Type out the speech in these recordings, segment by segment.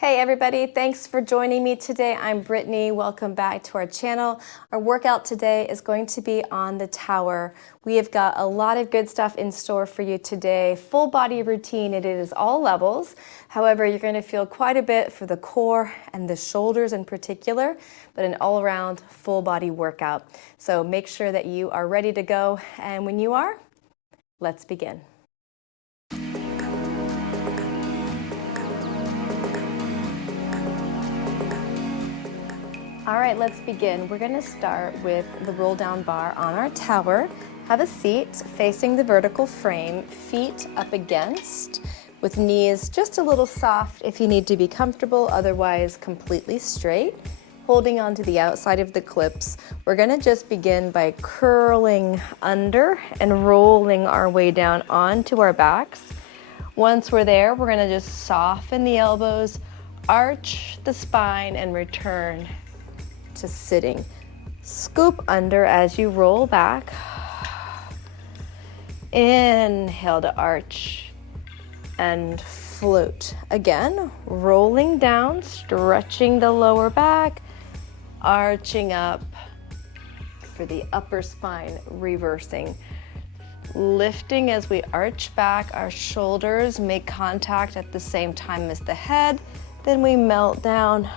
Hey everybody, thanks for joining me today. I'm Brittany. Welcome back to our channel. Our workout today is going to be on the tower. We have got a lot of good stuff in store for you today. Full body routine, it is all levels. However, you're going to feel quite a bit for the core and the shoulders in particular, but an all-around full body workout. So make sure that you are ready to go. And when you are, let's begin. All right, let's begin. We're gonna start with the roll down bar on our tower. Have a seat facing the vertical frame, feet up against, with knees just a little soft if you need to be comfortable, otherwise completely straight. Holding onto the outside of the clips. We're gonna just begin by curling under and rolling our way down onto our backs. Once we're there, we're gonna just soften the elbows, arch the spine, and return to sitting. Scoop under as you roll back. Inhale to arch and float. Again, rolling down, stretching the lower back, arching up for the upper spine, reversing. Lifting as we arch back, our shoulders make contact at the same time as the head, then we melt down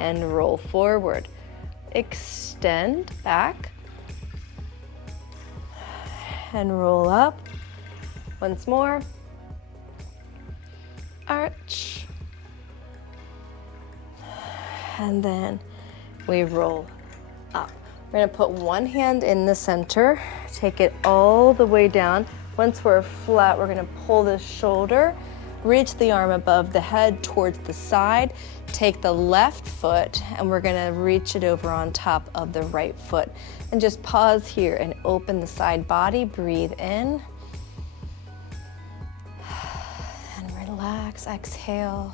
and roll forward. Extend back and roll up. Once more. Arch. And then we roll up. We're gonna put one hand in the center, take it all the way down. Once we're flat, we're gonna pull the shoulder, reach the arm above the head towards the side, take the left foot, and we're gonna reach it over on top of the right foot. And just pause here and open the side body, breathe in. And relax, exhale.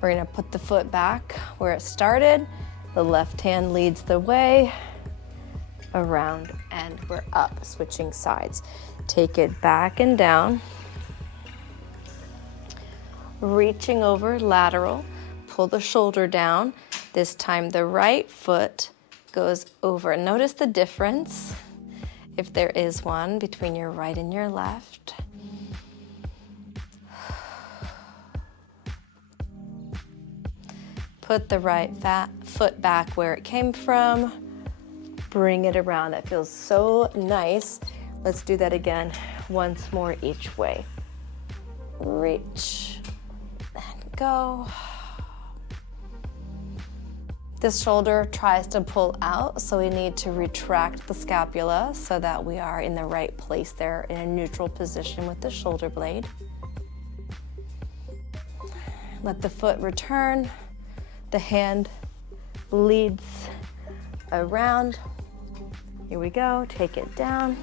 We're gonna put the foot back where it started. The left hand leads the way, around, and we're up, switching sides. Take it back and down. Reaching over lateral, pull the shoulder down. This time the right foot goes over. Notice the difference, if there is one, between your right and your left. Put the right foot back where it came from. Bring it around. That feels so nice. Let's do that again, once more each way. Reach. Go. This shoulder tries to pull out, so we need to retract the scapula so that we are in the right place there in a neutral position with the shoulder blade. Let the foot return. The hand leads around. Here we go, take it down.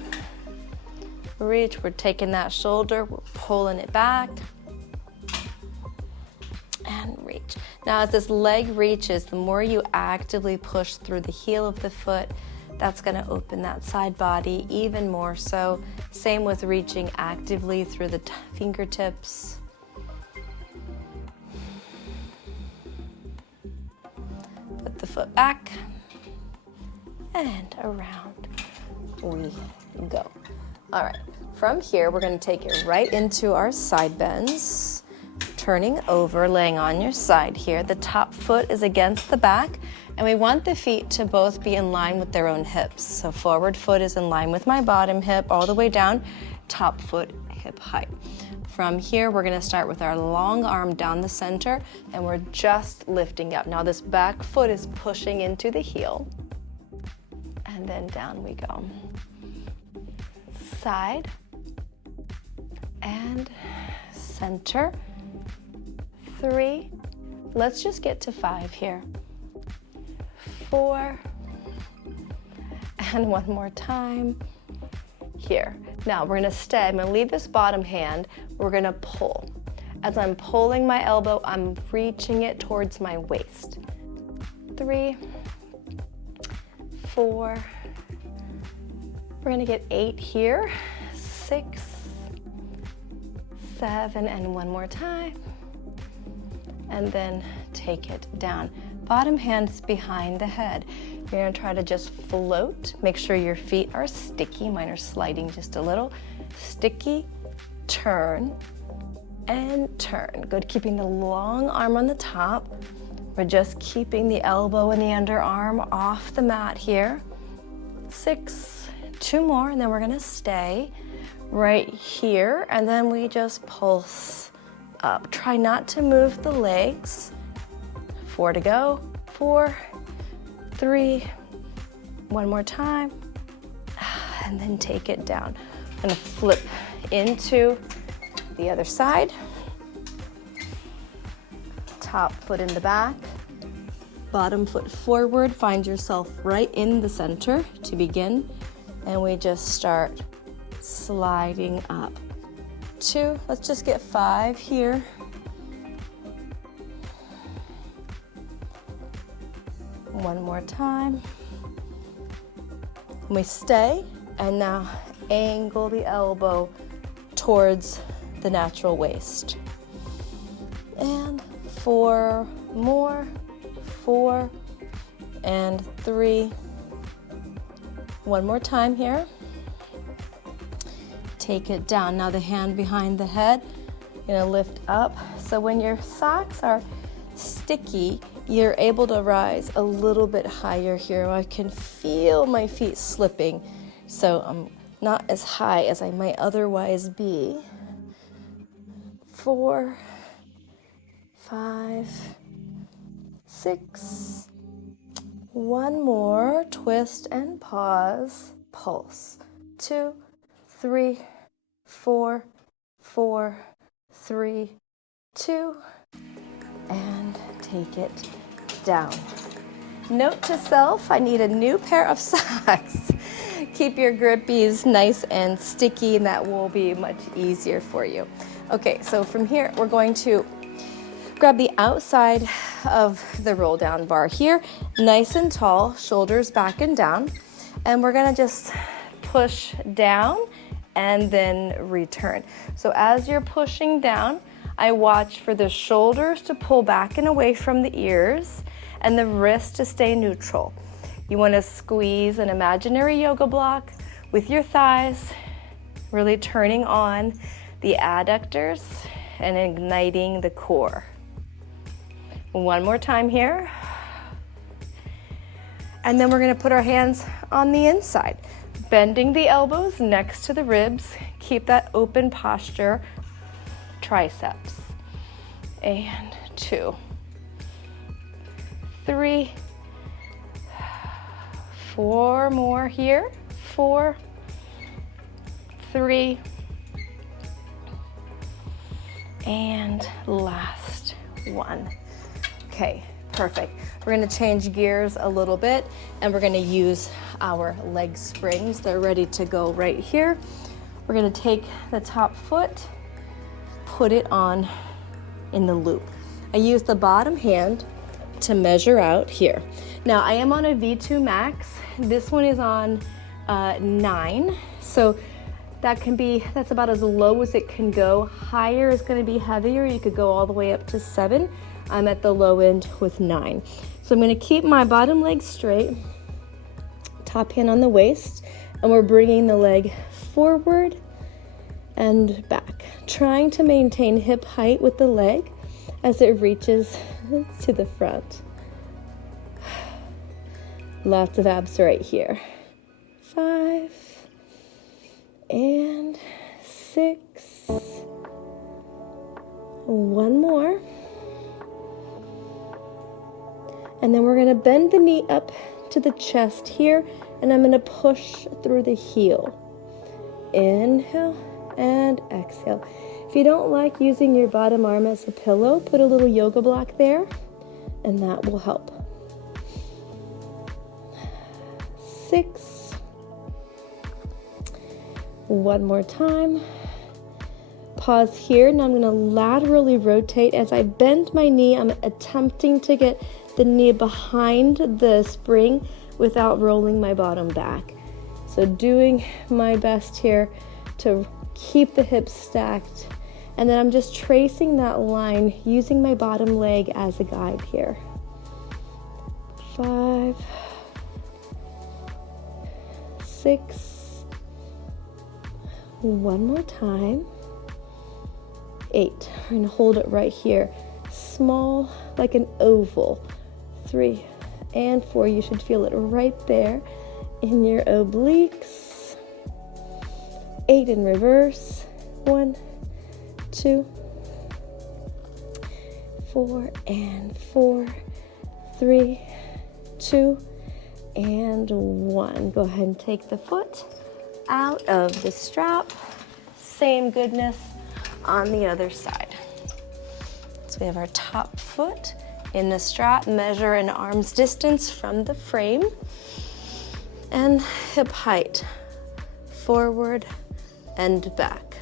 Reach, we're taking that shoulder, we're pulling it back. And reach. Now as this leg reaches, the more you actively push through the heel of the foot, that's going to open that side body even more so. Same with reaching actively through the fingertips. Put the foot back and around we go. All right, from here we're going to take it right into our side bends. Turning over, laying on your side here. The top foot is against the back, and we want the feet to both be in line with their own hips. So forward foot is in line with my bottom hip all the way down, top foot hip height. From here, we're gonna start with our long arm down the center, and we're just lifting up. Now this back foot is pushing into the heel, and then down we go. Side, and center. 3, let's just get to 5 here. 4, and one more time here. Now we're gonna stay, I'm gonna leave this bottom hand, we're gonna pull. As I'm pulling my elbow, I'm reaching it towards my waist. 3, 4, we're gonna get 8 here, 6, 7, and one more time. and then take it down. Bottom hand's behind the head. You're gonna try to just float. Make sure your feet are sticky. Mine are sliding just a little. Sticky, turn, and turn. Good, keeping the long arm on the top. We're just keeping the elbow and the underarm off the mat here. 6, 2 more, and then we're gonna stay right here, and then we just pulse up. Try not to move the legs. 4 to go. 4, 3, one more time, and then take it down. I'm gonna flip into the other side. Top foot in the back, bottom foot forward. Find yourself right in the center to begin, and we just start sliding up. 2, let's just get 5 here. One more time. We stay, and now angle the elbow towards the natural waist. And 4 more, 4 and 3. One more time here. Take it down. Now the hand behind the head, you're gonna lift up. So when your socks are sticky, you're able to rise a little bit higher here. I can feel my feet slipping, so I'm not as high as I might otherwise be. 4, 5, 6. One more, twist and pause, pulse. 2, 3, 4, 4, 3, 2, and take it down. Note to self, I need a new pair of socks. Keep your grippies nice and sticky, and that will be much easier for you. Okay, so from here, we're going to grab the outside of the roll down bar here, nice and tall, shoulders back and down, and we're gonna just push down and then return. So as you're pushing down, I watch for the shoulders to pull back and away from the ears and the wrist to stay neutral. You want to squeeze an imaginary yoga block with your thighs, really turning on the adductors and igniting the core. One more time here. And then we're going to put our hands on the inside, bending the elbows next to the ribs. Keep that open posture. Triceps. And 2, 3, 4 more here. 4, 3, and last one. Okay, perfect. We're going to change gears a little bit, and we're going to use our leg springs. They're ready to go right here. We're going to take the top foot, put it on in the loop. I use the bottom hand to measure out here. Now I am on a V2 max. This one is on 9, so that's about as low as it can go. Higher is going to be heavier. You could go all the way up to 7. I'm at the low end with 9. So I'm going to keep my bottom leg straight, top hand on the waist, and we're bringing the leg forward and back, trying to maintain hip height with the leg as it reaches to the front. Lots of abs right here. 5 and 6. One more. And then we're going to bend the knee up to the chest here, and I'm going to push through the heel. Inhale and exhale. If you don't like using your bottom arm as a pillow, put a little yoga block there, and that will help. 6. One more time. Pause here. Now I'm going to laterally rotate. As I bend my knee, I'm attempting to get the knee behind the spring without rolling my bottom back. So doing my best here to keep the hips stacked And then I'm just tracing that line using my bottom leg as a guide here. 5, 6, one more time, 8. We're gonna hold it right here, small, like an oval. 3 and 4, you should feel it right there in your obliques. 8 in reverse, 1, 2, 4 and 4, 3, 2 and 1. Go ahead and take the foot out of the strap. Same goodness on the other side. So we have our top foot in the strap, measure an arm's distance from the frame, and hip height, forward and back.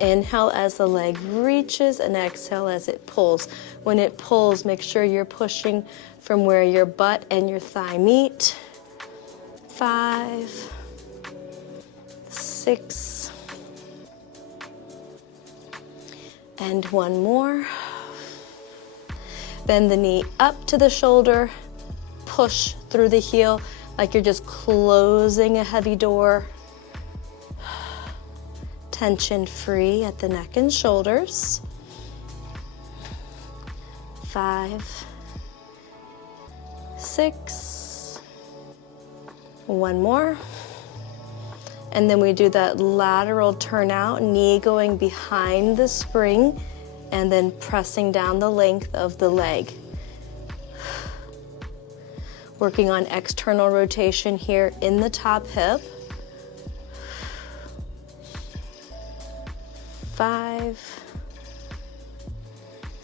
Inhale as the leg reaches and exhale as it pulls. When it pulls, make sure you're pushing from where your butt and your thigh meet. 5, 6, and one more. Bend the knee up to the shoulder, push through the heel like you're just closing a heavy door. Tension free at the neck and shoulders. 5, 6, one more. And then we do that lateral turnout, knee going behind the spring and then pressing down the length of the leg. Working on external rotation here in the top hip. 5,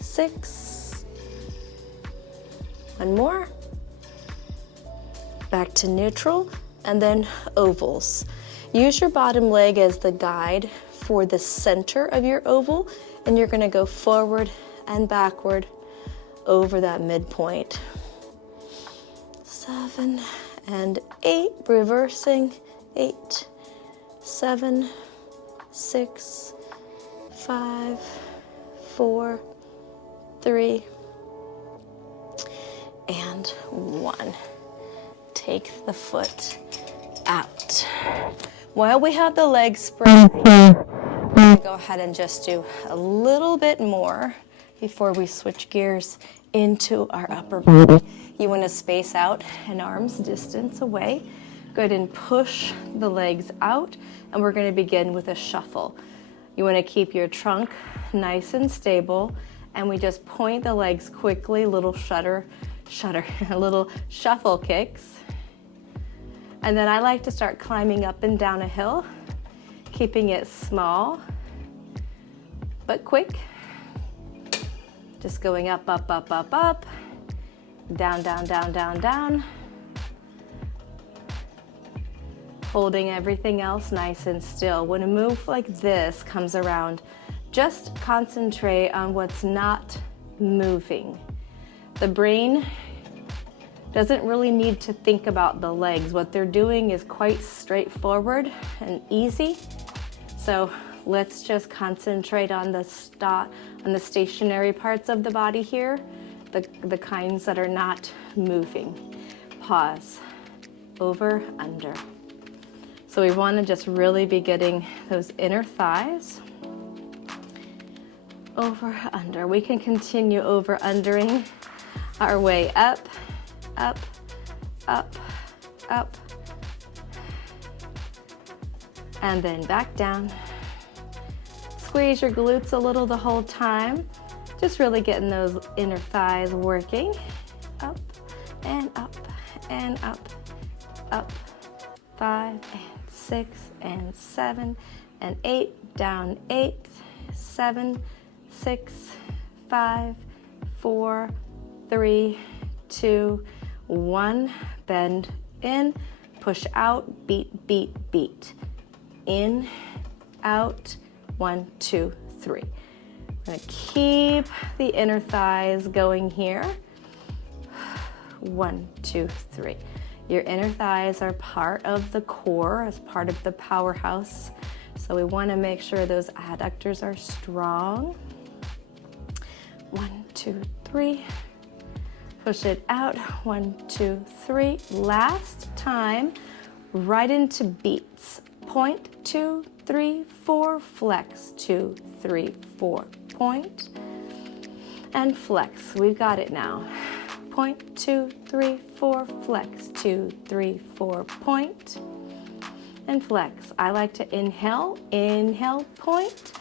6, one more. Back to neutral and then ovals. Use your bottom leg as the guide for the center of your oval, and you're gonna go forward and backward over that midpoint. 7 and 8, reversing. 8, 7, 6, 5, 4, 3, and 1. Take the foot out. While we have the legs spread, we're going to go ahead and just do a little bit more before we switch gears into our upper body. You want to space out an arm's distance away. Go ahead and push the legs out, and we're going to begin with a shuffle. You want to keep your trunk nice and stable, and we just point the legs quickly, little little shuffle kicks. And then I like to start climbing up and down a hill, keeping it small, but quick. Just going up, up, up, up, up, down, down, down, down, down. Holding everything else nice and still. When a move like this comes around, just concentrate on what's not moving. The brain doesn't really need to think about the legs. What they're doing is quite straightforward and easy. So let's just concentrate on the stationary parts of the body here, the kinds that are not moving. Pause, over, under. So we want to just really be getting those inner thighs. Over, under. We can continue over, undering our way up, up, up, up, and then back down. Squeeze your glutes a little the whole time. Just really getting those inner thighs working. Up and up and up, up. 5 and 6 and 7 and 8, down 8, 7, 6, 5, 4, 3, 2, 1. Bend in, push out, beat, beat, beat. In, out, 1, 2, 3. We're gonna keep the inner thighs going here. 1, 2, 3. Your inner thighs are part of the core, as part of the powerhouse. So we want to make sure those adductors are strong. 1, 2, 3. Push it out. 1, 2, 3. Last time, right into beats. Point, 2, 3, 4. Flex. 2, 3, 4. Point and flex. We've got it now. Point, 2, 3, 4. Flex. 2, 3, 4. Point and flex. I like to inhale, point,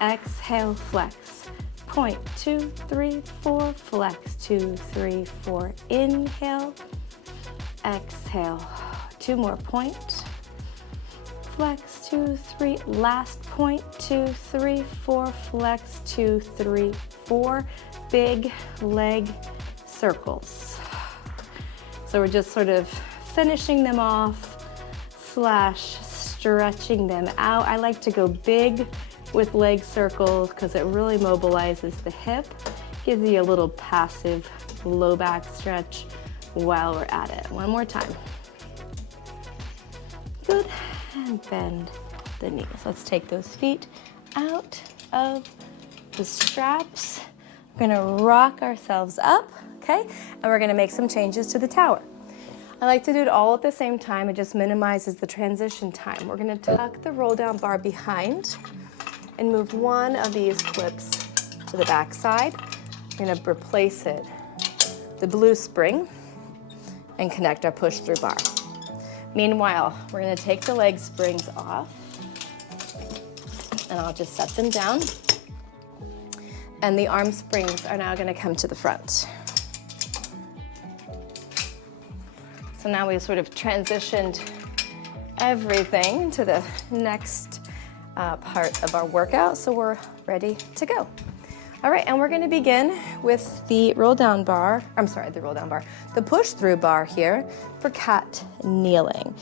exhale, flex. Point, 2, 3, 4, flex. 2, 3, 4, inhale, exhale. 2 more, point, flex, 2, 3, last point, 2, 3, 4, flex, 2, 3, 4, big leg circles. So we're just sort of finishing them off / stretching them out. I like to go big with leg circles because it really mobilizes the hip, gives you a little passive low back stretch while we're at it. One more time. Good, and bend the knees. Let's take those feet out of the straps. We're gonna rock ourselves up, okay? And we're gonna make some changes to the tower. I like to do it all at the same time. It just minimizes the transition time. We're gonna tuck the roll down bar behind and move one of these clips to the back side. We're gonna replace it, the blue spring, and connect our push through bar. Meanwhile, we're gonna take the leg springs off, and I'll just set them down. And the arm springs are now gonna come to the front. So now we've sort of transitioned everything to the next part of our workout, so we're ready to go. All right, and we're gonna begin with the roll down bar, the push through bar here for cat kneeling.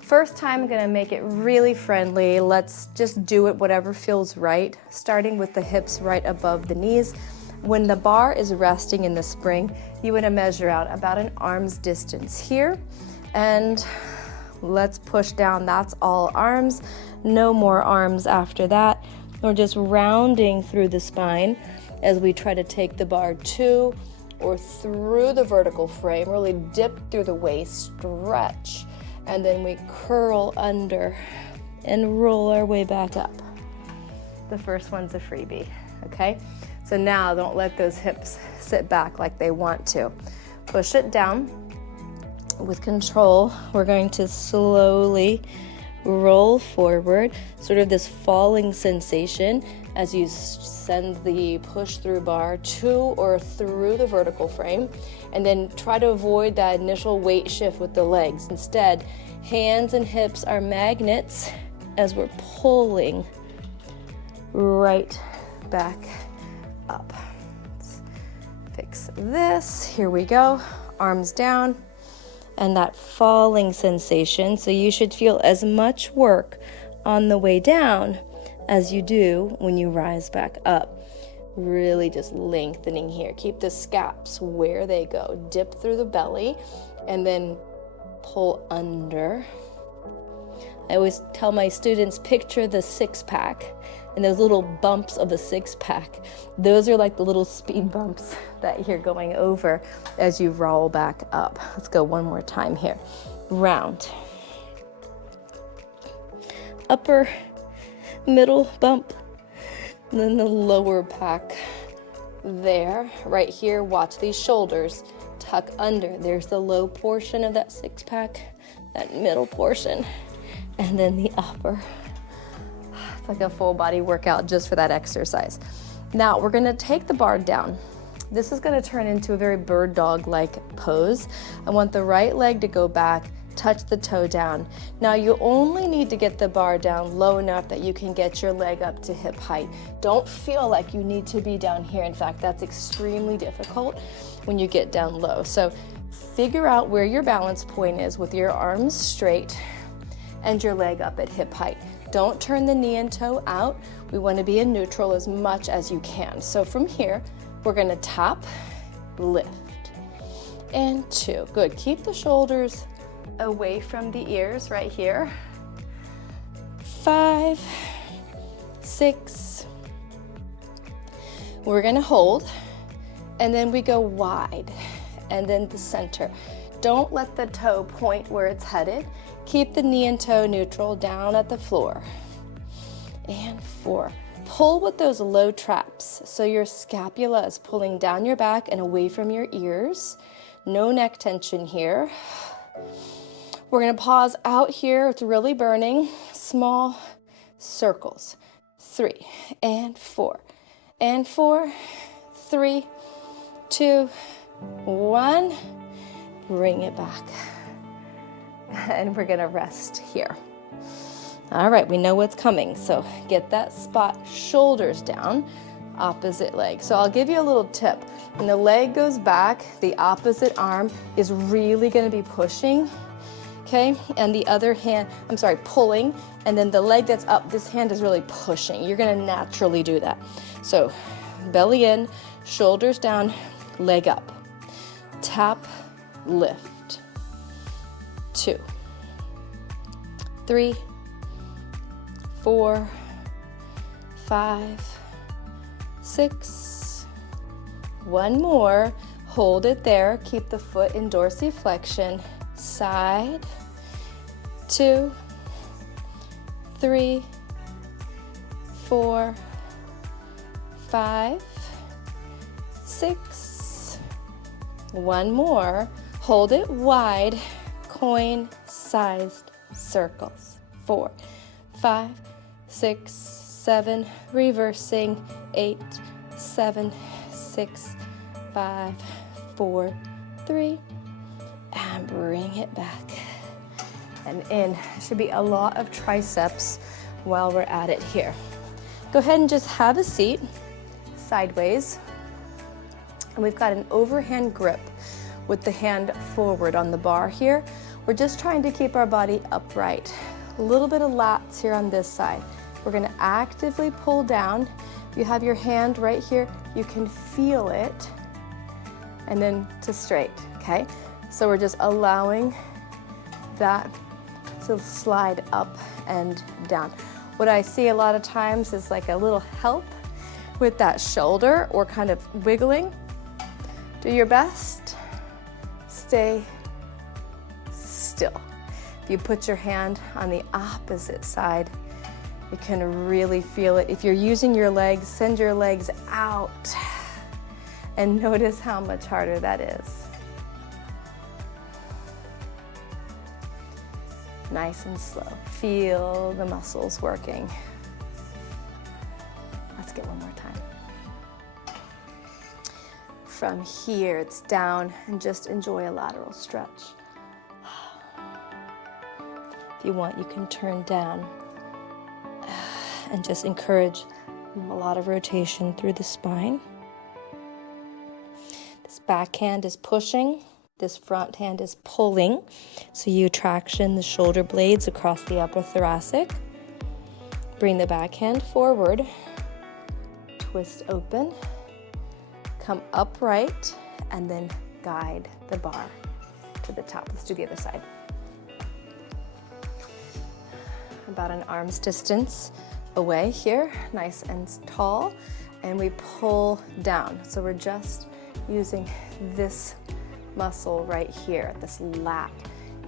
First time, I'm gonna make it really friendly. Let's just do it whatever feels right, starting with the hips right above the knees. When the bar is resting in the spring, you want to measure out about an arm's distance here, and let's push down. That's all arms, no more arms after that. We're just rounding through the spine as we try to take the bar to or through the vertical frame, really dip through the waist, stretch, and then we curl under and roll our way back up. The first one's a freebie, okay? So now don't let those hips sit back like they want to. Push it down with control. We're going to slowly roll forward, sort of this falling sensation as you send the push through bar to or through the vertical frame, and then try to avoid that initial weight shift with the legs. Instead, hands and hips are magnets as we're pulling right back up. Let's fix this. Here we go. Arms down, and that falling sensation. So you should feel as much work on the way down as you do when you rise back up. Really just lengthening here. Keep the scaps where they go. Dip through the belly and then pull under. I always tell my students, picture the six-pack and those little bumps of the six-pack. Those are like the little speed bumps that you're going over as you roll back up. Let's go one more time here. Round. Upper, middle bump, and then the lower back there. Right here, watch these shoulders tuck under. There's the low portion of that six-pack, that middle portion, and then the upper. It's like a full body workout just for that exercise. Now we're gonna take the bar down. This is gonna turn into a very bird dog-like pose. I want the right leg to go back, touch the toe down. Now you only need to get the bar down low enough that you can get your leg up to hip height. Don't feel like you need to be down here. In fact, that's extremely difficult when you get down low. So figure out where your balance point is with your arms straight and your leg up at hip height. Don't turn the knee and toe out. We want to be in neutral as much as you can. So from here, we're going to tap, lift, and 2. Good. Keep the shoulders away from the ears right here. 5, 6. We're gonna hold, and then we go wide, and then the center. Don't let the toe point where it's headed. Keep the knee and toe neutral down at the floor. And 4. Pull with those low traps, so your scapula is pulling down your back and away from your ears. No neck tension here. We're gonna pause out here. It's really burning. Small circles. 3 and 4 and 4, 3, 2, 1. Bring it back. And we're gonna rest here. All right, we know what's coming, so get that spot, shoulders down, opposite leg. So I'll give you a little tip. When the leg goes back, the opposite arm is really gonna be pushing, okay? And the other hand, pulling, and then the leg that's up, this hand is really pushing. You're gonna naturally do that. So belly in, shoulders down, leg up. Tap, lift. 2, 3, 4, 5, 6. One more. Hold it there. Keep the foot in dorsiflexion. Side. 2, 3, 4, 5, 6. One more. Hold it wide. Coin-sized circles. 4, 5, 6, 7, reversing. 8, 7, 6, 5, 4, 3, and bring it back. And in. Should be a lot of triceps while we're at it here. Go ahead and just have a seat, sideways. And we've got an overhand grip with the hand forward on the bar here. We're just trying to keep our body upright. A little bit of lats here on this side. We're gonna actively pull down. If you have your hand right here, you can feel it, and then to straight, okay? So we're just allowing that to slide up and down. What I see a lot of times is like a little help with that shoulder or kind of wiggling. Do your best. Stay still. If you put your hand on the opposite side, you can really feel it. If you're using your legs, send your legs out and notice how much harder that is. Nice and slow. Feel the muscles working. Let's get one more time. From here, it's down, and just enjoy a lateral stretch. If you want, you can turn down and just encourage a lot of rotation through the spine. This back hand is pushing, this front hand is pulling, so you traction the shoulder blades across the upper thoracic. Bring the back hand forward, twist open, come upright, and then guide the bar to the top. Let's do the other side. About an arm's distance away here, nice and tall, and we pull down. So we're just using this muscle right here, this lat.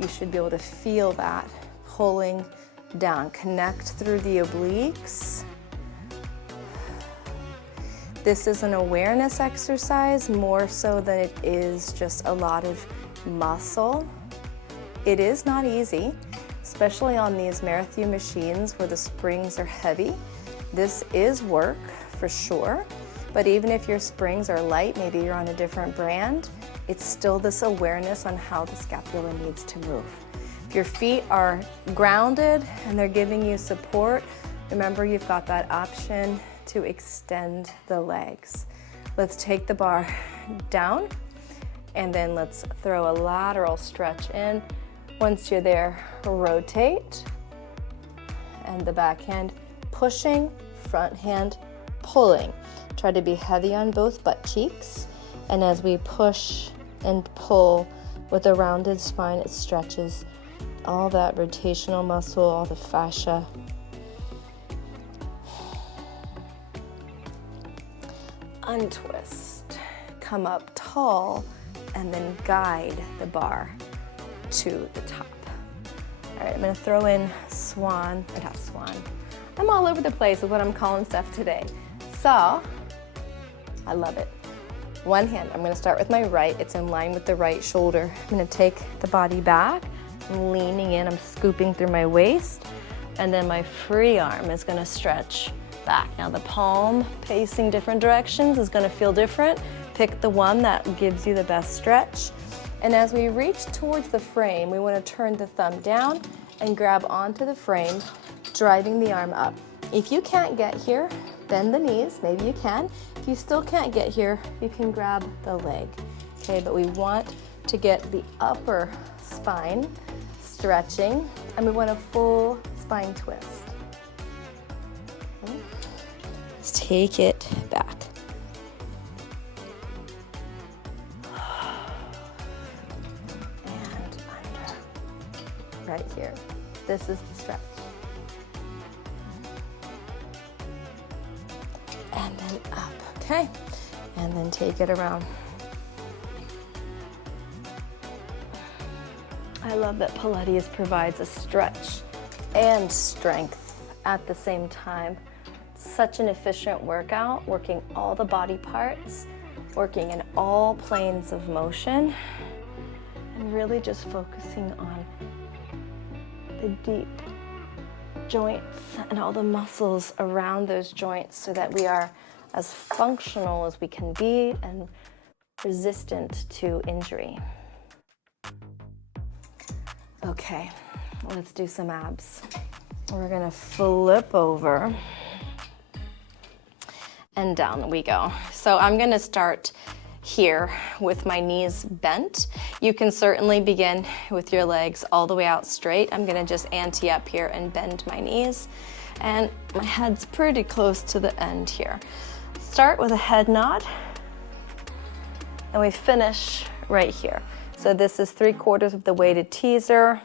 You should be able to feel that pulling down. Connect through the obliques. This is an awareness exercise more so than it is just a lot of muscle. It is not easy, especially on these Mailto machines where the springs are heavy. This is work for sure, but even if your springs are light, maybe you're on a different brand, it's still this awareness on how the scapula needs to move. If your feet are grounded and they're giving you support, remember you've got that option to extend the legs. Let's take the bar down, and then let's throw a lateral stretch in. Once you're there, rotate, and the back hand pushing, front hand pulling. Try to be heavy on both butt cheeks, and as we push and pull with a rounded spine, it stretches all that rotational muscle, all the fascia. untwist, come up tall, and then guide the bar to the top. All right, I'm gonna throw in swan, not swan. I'm all over the place with what I'm calling stuff today. Saw, I love it. One hand, I'm gonna start with my right, it's in line with the right shoulder. I'm gonna take the body back, I'm leaning in, I'm scooping through my waist, and then my free arm is gonna stretch back. Now the palm facing different directions is gonna feel different. Pick the one that gives you the best stretch. And as we reach towards the frame, we wanna turn the thumb down and grab onto the frame, driving the arm up. If you can't get here, bend the knees, maybe you can. If you still can't get here, you can grab the leg. Okay, but we want to get the upper spine stretching, and we want a full spine twist. Okay. Let's take it back. And under. Right here. This is the stretch. And then up, okay? And then take it around. I love that Pilates provides a stretch and strength at the same time. Such an efficient workout, working all the body parts, working in all planes of motion, and really just focusing on the deep joints and all the muscles around those joints so that we are as functional as we can be and resistant to injury. Okay, let's do some abs. We're gonna flip over and down we go. So I'm gonna start here with my knees bent. You can certainly begin with your legs all the way out straight. I'm gonna just ante up here and bend my knees. And my head's pretty close to the end here. Start with a head nod, and we finish right here. So this is 3/4 of the weighted teaser.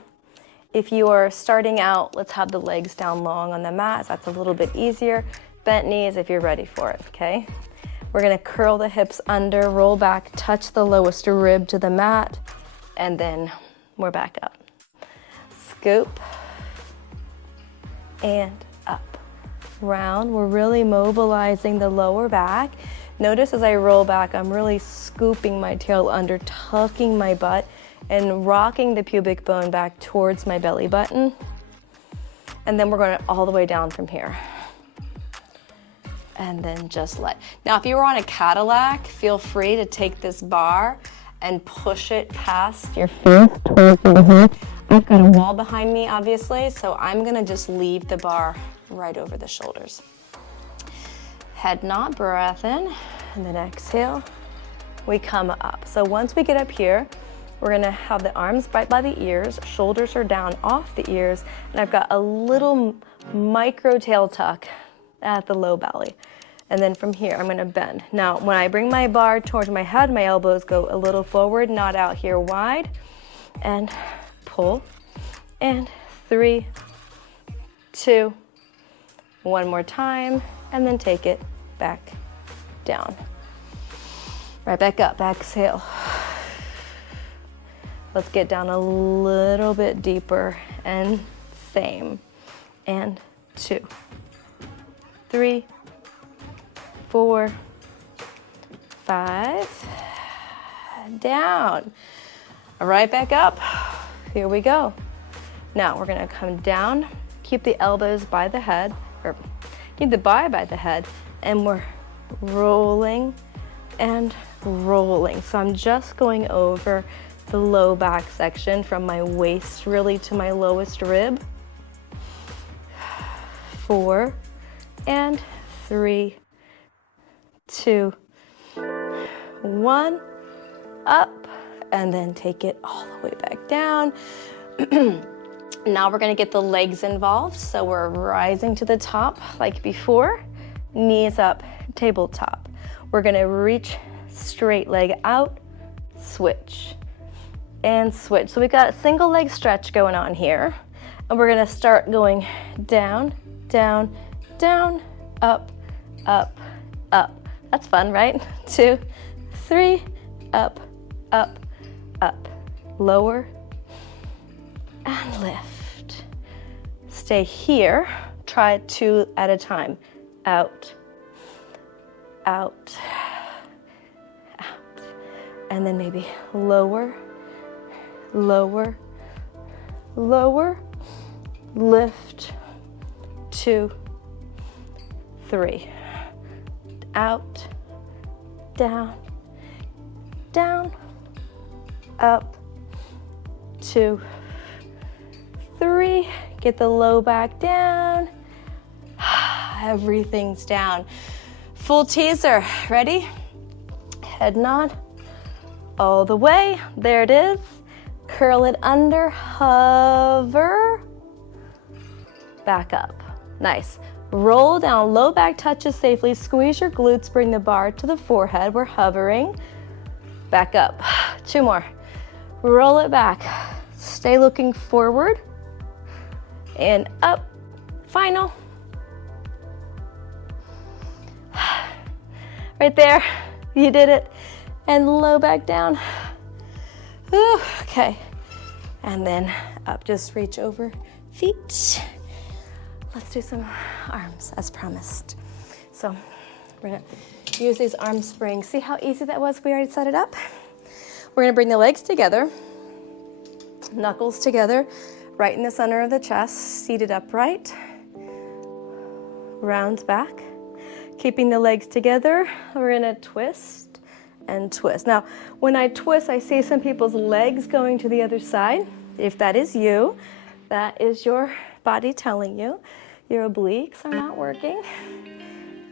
If you are starting out, let's have the legs down long on the mat. That's a little bit easier. Bent knees if you're ready for it, okay? We're gonna curl the hips under, roll back, touch the lowest rib to the mat, and then we're back up. Scoop, and up. Round, we're really mobilizing the lower back. Notice as I roll back, I'm really scooping my tail under, tucking my butt, and rocking the pubic bone back towards my belly button. And then we're going all the way down from here. And then just let. Now, if you were on a Cadillac, feel free to take this bar and push it past your feet towards your head. I've got a wall behind me, obviously, so I'm going to just leave the bar right over the shoulders. Head nod, breath in, and then exhale. We come up. So once we get up here, we're gonna have the arms right by the ears, shoulders are down off the ears, and I've got a little micro tail tuck at the low belly. And then from here, I'm gonna bend. Now, when I bring my bar towards my head, my elbows go a little forward, not out here wide, and pull, and 3, 2, one more time, and then take it back down. Right back up, exhale. Let's get down a little bit deeper, and same. And 2, 3, 4, 5, down. Right back up, here we go. Now we're gonna come down, keep the elbows by the head, or keep the bar by the head, and we're rolling and rolling. So I'm just going over the low back section from my waist really to my lowest rib. 4 and 3, 2, 1, up, and then take it all the way back down. Now we're gonna get the legs involved. So we're rising to the top like before, knees up, tabletop. We're gonna reach straight leg out, switch, and switch. So we've got a single leg stretch going on here. And we're gonna start going down, down, down, up, up, up. That's fun, right? 2, 3, up, up, up. Lower and lift. Stay here. Try 2 at a time. Out, out, out. And then maybe lower, lower, lower, lift, 2, 3. Out, down, down, up, 2, 3. Get the low back down. Everything's down. Full teaser. Ready? Head nod. All the way. There it is. Curl it under. Hover. Back up. Nice. Roll down. Low back touches safely. Squeeze your glutes. Bring the bar to the forehead. We're hovering. Back up. 2 more. Roll it back. Stay looking forward. And up. Final. Right there. You did it. And low back down. Ooh, okay. And then up. Just reach over feet. Let's do some arms as promised. So we're gonna use these arm springs. See how easy that was? We already set it up. We're gonna bring the legs together, knuckles together, right in the center of the chest, seated upright, round back. Keeping the legs together, we're gonna twist and twist. Now, when I twist, I see some people's legs going to the other side. If that is you, that is your body telling you your obliques are not working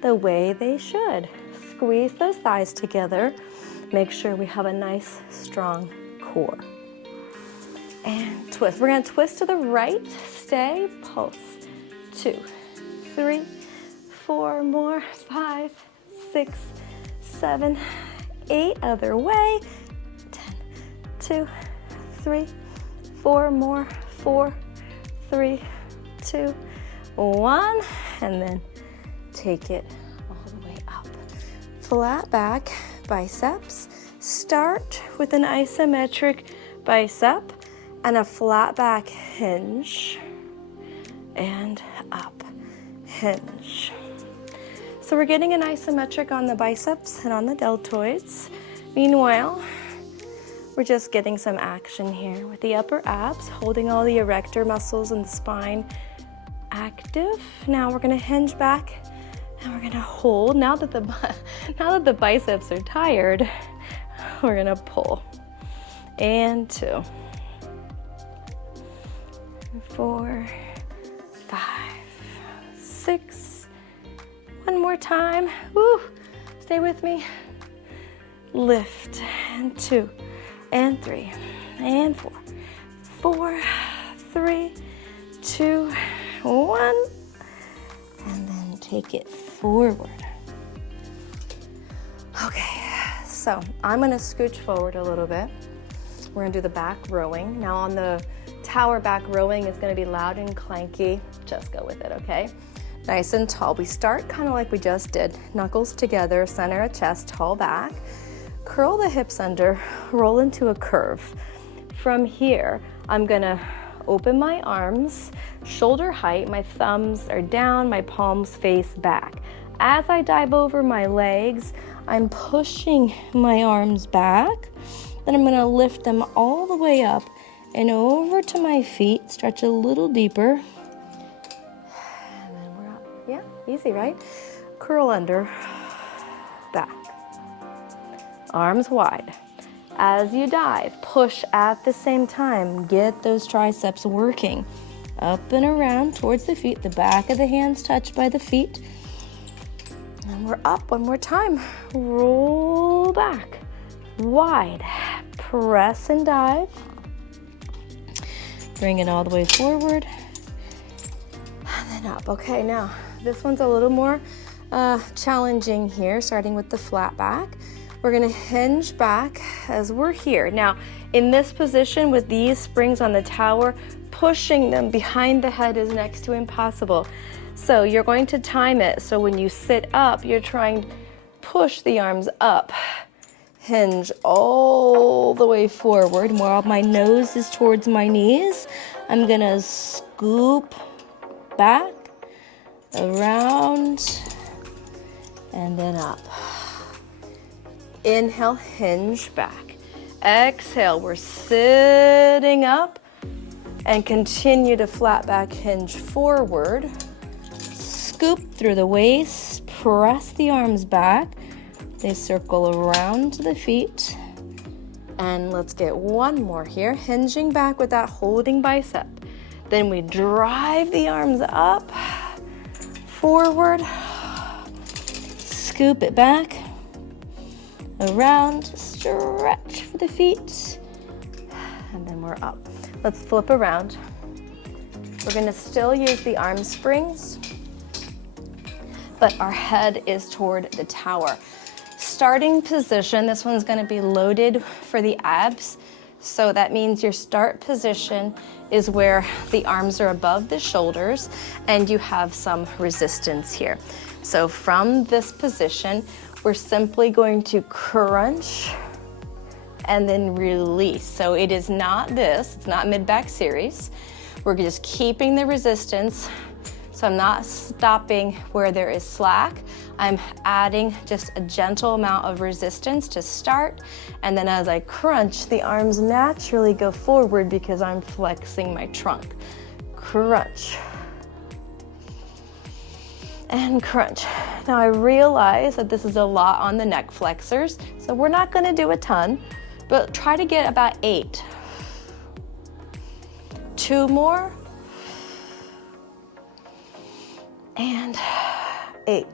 the way they should. Squeeze those thighs together. Make sure we have a nice, strong core. And twist. We're gonna twist to the right, stay, pulse. 2, 3, 4 more, 5, 6, 7, 8, other way. 10, 2, 3, 4 more, 4, 3, 2, 1, and then take it all the way up. Flat back, biceps. Start with an isometric bicep and a flat back hinge and up, hinge. So we're getting an isometric on the biceps and on the deltoids. Meanwhile, we're just getting some action here with the upper abs, holding all the erector muscles in the spine active. Now we're gonna hinge back and we're gonna hold. Now that the biceps are tired, we're gonna pull. And 2, 4, 5, 6. One more time. Woo. Stay with me. Lift. And 2, and 3, and 4. 4, 3, 2, 1. And then take it forward. Okay, so I'm gonna scooch forward a little bit. We're gonna do the back rowing. Now on the tower, back rowing is gonna be loud and clanky. Just go with it, okay? Nice and tall. We start kind of like we just did. Knuckles together, center of chest, tall back. Curl the hips under, roll into a curve. From here, I'm gonna open my arms, shoulder height, my thumbs are down, my palms face back. As I dive over my legs, I'm pushing my arms back. Then I'm gonna lift them all the way up and over to my feet, stretch a little deeper. And then we're up. Yeah, easy, right? Curl under, back. Arms wide. As you dive, push at the same time. Get those triceps working. Up and around towards the feet. The back of the hands touched by the feet. And we're up one more time. Roll back. Wide. Press and dive. Bring it all the way forward. And then up. Okay, now this one's a little more challenging here, starting with the flat back. We're gonna hinge back as we're here. Now, in this position with these springs on the tower, pushing them behind the head is next to impossible. So you're going to time it. So when you sit up, you're trying push the arms up. Hinge all the way forward while my nose is towards my knees. I'm gonna scoop back, around, and then up. Inhale, hinge back. Exhale, we're sitting up and continue to flat back hinge forward. Scoop through the waist, press the arms back. They circle around to the feet. And let's get one more here, hinging back with that holding bicep. Then we drive the arms up, forward, scoop it back, around, stretch for the feet, and then we're up. Let's flip around. We're gonna still use the arm springs, but our head is toward the tower. Starting position, this one's gonna be loaded for the abs. So that means your start position is where the arms are above the shoulders and you have some resistance here. So from this position, we're simply going to crunch and then release. So it is not this, it's not mid-back series. We're just keeping the resistance. So I'm not stopping where there is slack. I'm adding just a gentle amount of resistance to start. And then as I crunch, the arms naturally go forward because I'm flexing my trunk. Crunch. And crunch. Now I realize that this is a lot on the neck flexors, so we're not gonna do a ton, but try to get about 8. 2 more. And 8.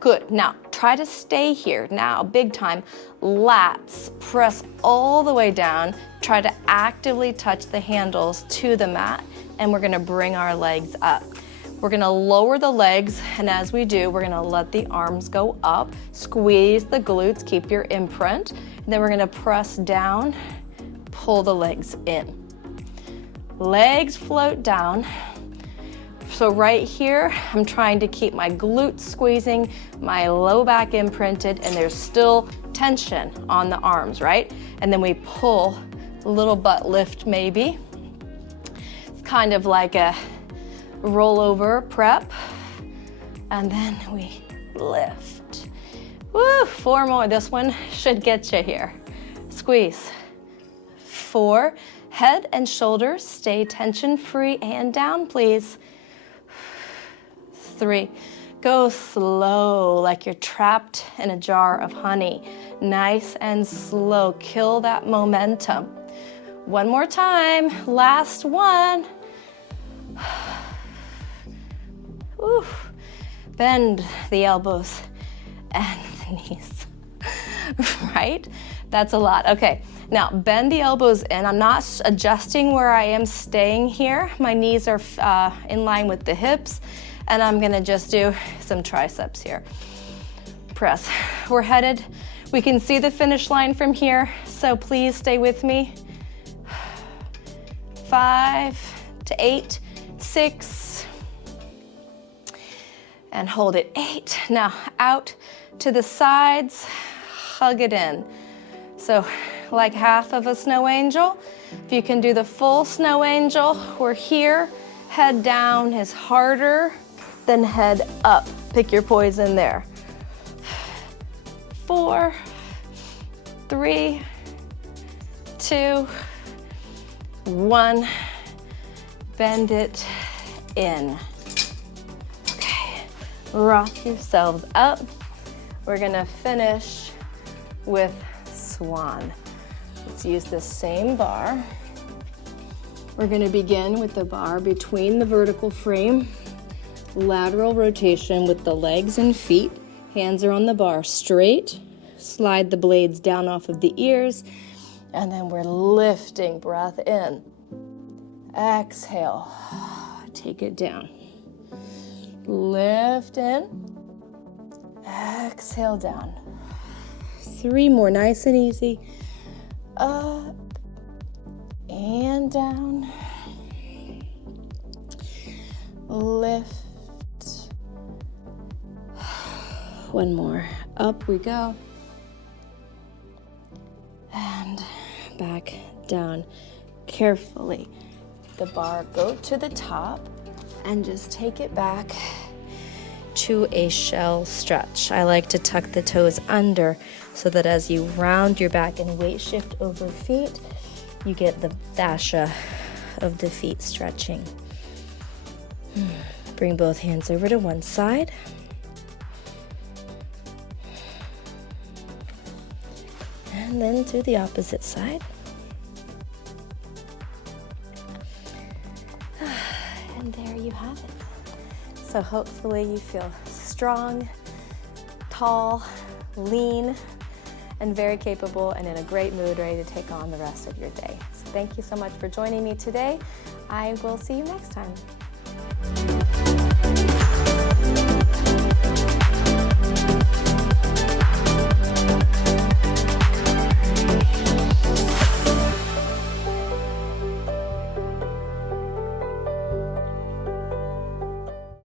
Good. Now try to stay here. Now, big time. Lats. Press all the way down. Try to actively touch the handles to the mat, and we're gonna bring our legs up. We're gonna lower the legs, and as we do, we're gonna let the arms go up. Squeeze the glutes, keep your imprint. And then we're gonna press down, pull the legs in. Legs float down. So right here, I'm trying to keep my glutes squeezing, my low back imprinted, and there's still tension on the arms, right? And then we pull, a little butt lift maybe. It's kind of like a rollover prep. And then we lift. Woo, 4 more. This one should get you here. Squeeze. 4, head and shoulders stay tension free and down, please. 3, go slow like you're trapped in a jar of honey. Nice and slow, kill that momentum. 1 more time, last one. Ooh. Bend the elbows and the knees, right? That's a lot. Okay, now bend the elbows in. I'm not adjusting where I am, staying here. My knees are in line with the hips. And I'm gonna just do some triceps here. Press. We're headed, we can see the finish line from here, so please stay with me. 5 to 8, 6, and hold it, 8. Now out to the sides, hug it in. So like half of a snow angel. If you can do the full snow angel, we're here. Head down is harder than head up. Pick your poison there. 4, 3, 2, 1. Bend it in. Okay, rock yourselves up. We're gonna finish with swan. Let's use the same bar. We're gonna begin with the bar between the vertical frame. Lateral rotation with the legs and feet. Hands are on the bar straight. Slide the blades down off of the ears. And then we're lifting, breath in. Exhale, take it down. Lift in. Exhale down. 3 more, nice and easy. Up and down. Lift. One more. Up we go. And back down. Carefully. The bar, go to the top and just take it back to a shell stretch. I like to tuck the toes under so that as you round your back and weight shift over feet, you get the fascia of the feet stretching. Bring both hands over to one side. And then to the opposite side. And there you have it. So hopefully you feel strong, tall, lean, and very capable and in a great mood, ready to take on the rest of your day. So thank you so much for joining me today. I will see you next time.